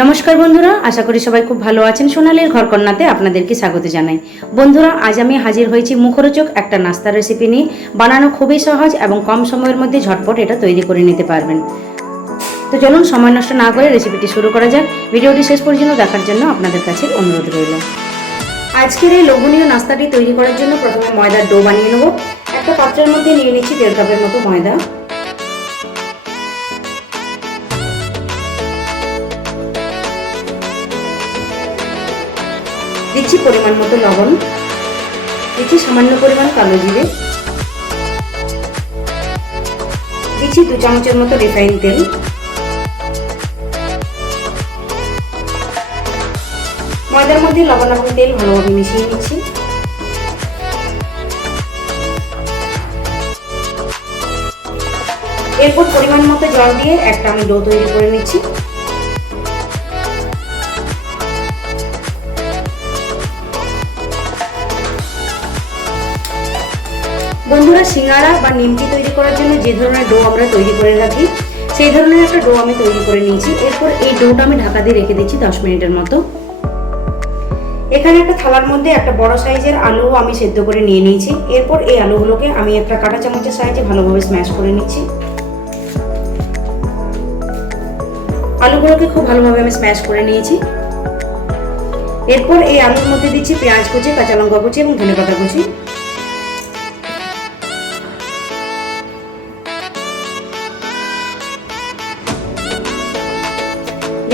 নমস্কার বন্ধুরা, আশা করি সবাই খুব ভালো আছেন। সোনালীর ঘরকন্যাতে আপনাদেরকে স্বাগত জানাই। বন্ধুরা, আজ আমি হাজির হয়েছি মুখরোচক একটা নাস্তার রেসিপি নিয়ে। বানানো খুবই সহজ এবং কম সময়ের মধ্যে ঝটপট এটা তৈরি করে নিতে পারবেন। তো চলুন, সময় নষ্ট না করে রেসিপিটি শুরু করা যাক। ভিডিওটি শেষ পর্যন্ত দেখার জন্য আপনাদের কাছে অনুরোধ রইল। আজকের এই লোভনীয় নাস্তাটি তৈরি করার জন্য প্রথমে ময়দার ডো বানিয়ে নেব। একটা পাত্রের মধ্যে নিয়ে নিচ্ছি দেড় কাপের মতো ময়দা। দিচ্ছি পরিমাণ মতো লবণ। দিচ্ছি সামান্য পরিমাণ কালো জিরে। দিচ্ছি দু চামচের মতো রিফাইন তেল। ময়দার মধ্যে লবণ এবং তেল ভালোভাবে মিশিয়ে নিচ্ছি। এরপর পরিমাণ মতো জল দিয়ে একটা আমি ডো তৈরি করে নিচ্ছি। বন্ধুরা সিঙ্গারা বা নিমকি তৈরি করার জন্য যে ধরনের ডো আমরা তৈরি করে রাখি, সেই ধরনের একটা ডো আমি তৈরি করে নিয়েছি। এরপর এই ডোটা আমি ঢাকা দিয়ে রেখে দিচ্ছি দশ মিনিটের মতো। এখানে একটা থালার মধ্যে একটা বড় সাইজের আলু আমি সেদ্ধ করে নিয়ে নিয়েছি। এরপর এই আলুগুলোকে আমি একটা কাঁটা চামচের সাহায্যে ভালোভাবে স্ম্যাশ করে নিচ্ছি। আলুগুলোকে খুব ভালোভাবে আমি স্ম্যাশ করে নিয়েছি। এরপর এই আলুর মধ্যে দিচ্ছি পেঁয়াজ কুচি, কাঁচা লঙ্কা কুচি এবং ধনে পাতা কুচি।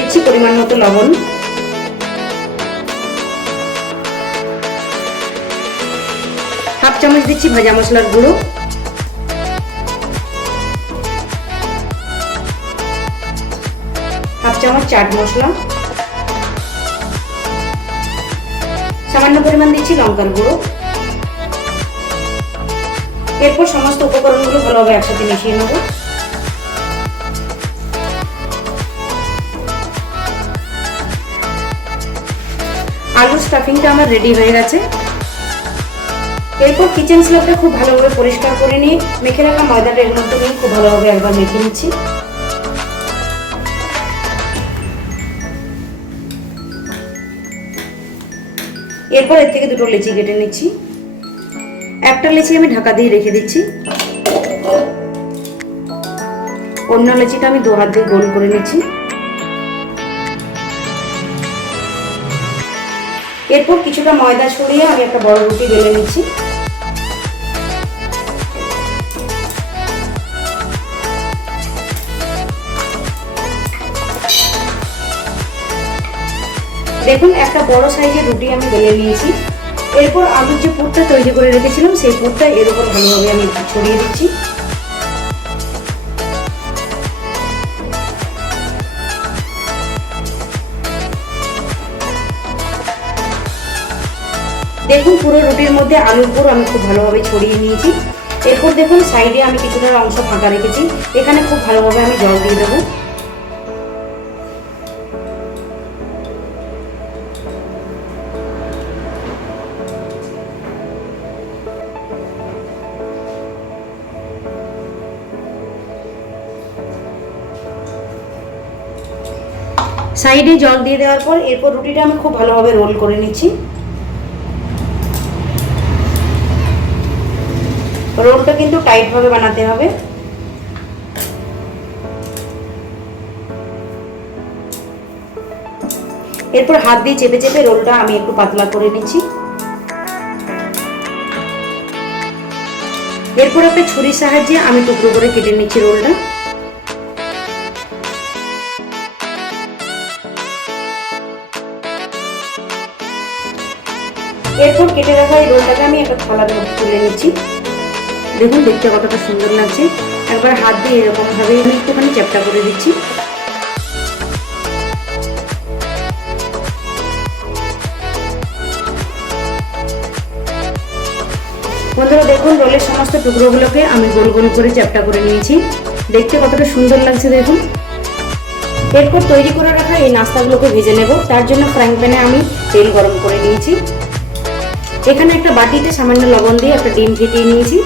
দিচ্ছি পরিমাণ মতো লবণ। হাফ চামচ দিচ্ছি ভাজা মশলার গুঁড়ো। হাফ চামচ চাট মশলা। সামান্য পরিমাণ দিচ্ছি লঙ্কার গুঁড়ো। এরপর সমস্ত উপকরণগুলো ভালোভাবে একসাথে মিশিয়ে নেব। আলুর স্টাফিংটা আমার রেডি হয়ে গেছে। এরপর কিচেন স্ল্যাবটা খুব ভালোভাবে পরিষ্কার করে নিয়ে মেখে রাখা ময়দাটা এর মধ্যে নিয়ে খুব ভালোভাবে একবার মেখে নিচ্ছি। এরপর এর থেকে দুটো লেচি কেটে নিচ্ছি। একটা লেচি আমি ঢাকা দিয়ে রেখে দিচ্ছি। অন্য লেচিটা আমি দু হাত দিয়ে গোল করে নিচ্ছি। এরপর কিছুটা ময়দা ছড়িয়ে আমি একটা বড় রুটি বেলে নিচ্ছি। দেখুন, একটা বড় সাইজের রুটি আমি বেলে নিয়েছি। এরপর আলুর যে পুরটা তৈরি করে রেখেছিলাম, সেই পুরটা এর উপর ভালোভাবে আমি ছড়িয়ে দিচ্ছি। দেখুন পুরো রুটির মধ্যে আলুর পুর আমি খুব ভালোভাবে ছড়িয়ে নিয়েছি। এরপর দেখুন সাইডে আমি কিছুটা অংশ ফাঁকা রেখেছি। এখানে খুব ভালোভাবে আমি জল দিয়ে দেবো। সাইডে জল দিয়ে দেওয়ার পর এরপর রুটিটা আমি খুব ভালোভাবে রোল করে নিচ্ছি। রোলটা কিন্তু টাইট ভাবে বানাতে হবে। এরপর হাত দিয়ে চেপে চেপে রোলটা আমি একটু পাতলা করে নিচ্ছি। এরপর একটা ছুরির সাহায্যে আমি টুকরো করে কেটে নিচ্ছি রোলটা। এরপর কেটে রাখা এই রোলটাকে আমি একটা থালার মধ্যে তুলে নিচ্ছি। দেখুন, দেখতে কতটা সুন্দর লাগছে। একবার হাত দিয়ে এরকম ভাবে আমি একটুখানি চ্যাপটা করে দিচ্ছি। বন্ধুরা, দেখুন, রোলের সমস্ত টুকরোগুলোকে আমি গোল গোল করে চ্যাপটা করে নিয়েছি। দেখতে কতটা সুন্দর লাগছে, দেখুন। এরপর তৈরি করে রাখা এই নাস্তাগুলোকে ভেজে নেব। তার জন্য ফ্রাইং প্যানে আমি তেল গরম করে নিয়েছি। এখানে একটা বাটিতে সামান্য লবণ দিয়ে একটা ডিম ফেটিয়ে নিয়েছি।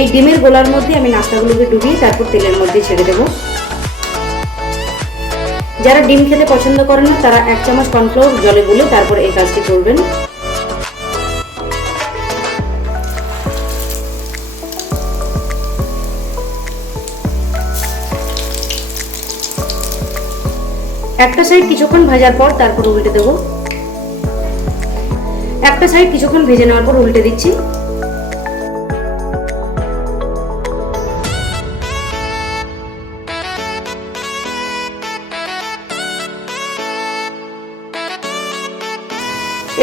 এই ডিমের গোলার মধ্যে আমি নাস্তাগুলোকে ডুবিয়ে তারপর তেলের মধ্যে ছেড়ে দেবো। যারা ডিম খেতে পছন্দ করেন না, তারা এক চামচ কর্নফ্লোর জলে গুলে তারপর এই কাজটি করবেন। একটা সাইড কিছুক্ষণ ভাজার পর তারপর উল্টে দেবো। একটা সাইড কিছুক্ষণ ভেজে নেওয়ার পর উল্টে দিচ্ছি।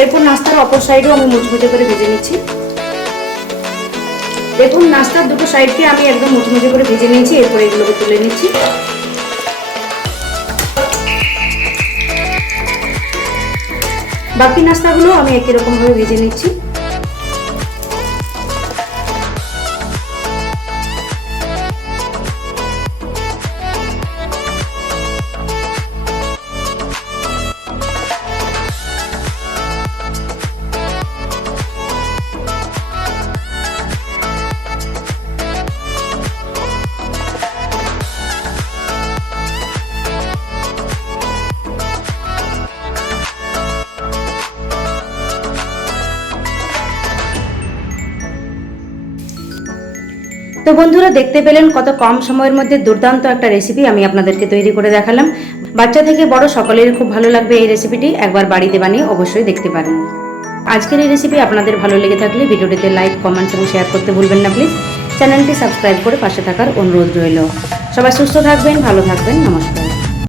এরপর নাস্তার অপর সাইডও আমি মুচমুচে করে ভেজে নিচ্ছি। দেখুন নাস্তার দুটো সাইডকে আমি একদম মুচমুচে করে ভেজে নিয়েছি, এরপর এগুলোকে তুলে নিচ্ছি। বাকি নাস্তাগুলো আমি একই রকমভাবে ভেজে নিচ্ছি। তো বন্ধুরা, দেখতে পেলেন কত কম সময়ের মধ্যে দুর্দান্ত একটা রেসিপি আমি আপনাদেরকে তৈরি করে দেখালাম। বাচ্চা থেকে বড় সকলের খুব ভালো লাগবে এই রেসিপিটি একবার বাড়িতে বানিয়ে অবশ্যই দেখতে পারেন। আজকের এই রেসিপি আপনাদের ভালো লেগে থাকলে ভিডিওটিতে লাইক কমেন্টস এবং শেয়ার করতে ভুলবেন না প্লিজ চ্যানেলটি সাবস্ক্রাইব করে পাশে থাকার অনুরোধ রইল। সবাই সুস্থ থাকবেন, ভালো থাকবেন। নমস্কার।